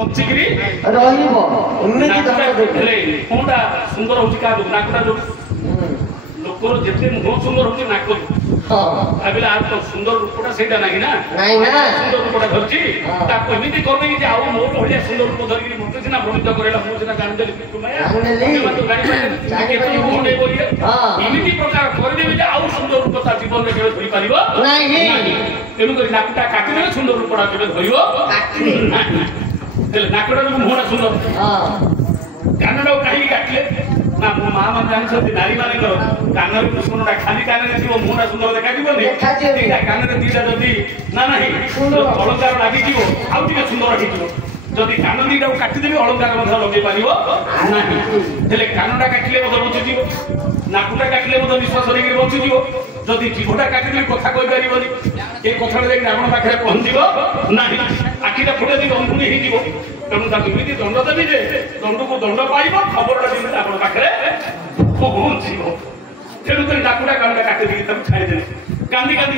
ପଚିକିରି ରହିବ ଏମିତି ଦଣ୍ଡ ଦେବେ। କୋଉଟା ସୁନ୍ଦର ହଉଛି କାହାକୁ ନାକଟା ଯୋଉ ଲୋକର ଯେତେ ମୁହଁ ସୁନ୍ଦର ହଉଛି ନାକ ଭାବିଲେ ଆଉ ତ ସୁନ୍ଦର ରୂପଟା ସେଇଟା ନାହିଁ ନା ନାଇଁ ନା ସୁନ୍ଦର ରୂପଟା ଧରିଛି ତାକୁ ଏମିତି କରିଦେବି ଯେ ଆଉ ମୋ ଭଳିଆ ସୁନ୍ଦର ରୂପ ଧରିକି ମତେ ସିନା ଭ୍ରମିତ କରେଇଲା ମୁଁ ସିନା ଜାଣିଦେଲି ଏମିତି ପ୍ରକାର କରିଦେବି ଯେ ଆଉ ସୁନ୍ଦର ରୂପ ତା ଜୀବନରେ କେବେ ଧରିପାରିବ ତେଣୁକରି ନାକଟା କାଟିଦେଲେ ସୁନ୍ଦର ରୂପଟା କେବେ ଧରିବ ହେଲେ ନାକଟା ମୁହଁଟା ସୁନ୍ଦର କାନଟାକୁ କାହିଁକି କାଟିଲେ ନା ମୋ ମା ମାନେ ଜାଣିଛନ୍ତି ନାରୀ ମାନଙ୍କର କାନରେ କୁସୁମଟା ଖାଲି କାନରେ ଥିବ ମୁହଁଟା ସୁନ୍ଦର ଦେଖାଯିବନି ଦିଟା କାନରେ ଦିଟା ଯଦି ନା ନାହିଁ ଅଳଙ୍କାର ଲାଗିଯିବ ଆଉ ଟିକେ ସୁନ୍ଦର ହେଇଯିବ ଯଦି କାନ ଦିଟାକୁ କାଟିଦେବି ଅଳଙ୍କାର ମଧ୍ୟ ଲଗେଇ ପାରିବ ନାହିଁ ହେଲେ କାନଟା କାଟିଲେ ମଧ୍ୟ ବଞ୍ଚିଯିବ ନାକଟା କାଟିଲେ ମଧ୍ୟ ନିଶ୍ୱାସ ନେଇକି ବଞ୍ଚିଯିବ ଯଦି ଜିଭଟା କାଟିଦେବି କଥା କହିପାରିବନି ଏ କଥାଟା ଯାଇକି ଆପଣ ପାଖରେ ପହଞ୍ଚିବ ନାହିଁ ଆଖିଟା ଫୁଟେଇ ଦେଇକି ଅଙ୍ଗୁଳି ହେଇଯିବ ତେଣୁ ତାକୁ ଏମିତି ଦଣ୍ଡ ଦେବି ଯେ ଦଣ୍ଡକୁ ଦଣ୍ଡ ପାଇବ ଖବରଟା ଯେମିତି ଆପଣ ପାଖରେ ପହଞ୍ଚିବ ତେଣୁକରି ନାକଟା କାନଟା କାଟି ଦେଇକି ତାକୁ ଛାଡ଼ିଦେଲି କାନ୍ଦି କାନ୍ଦି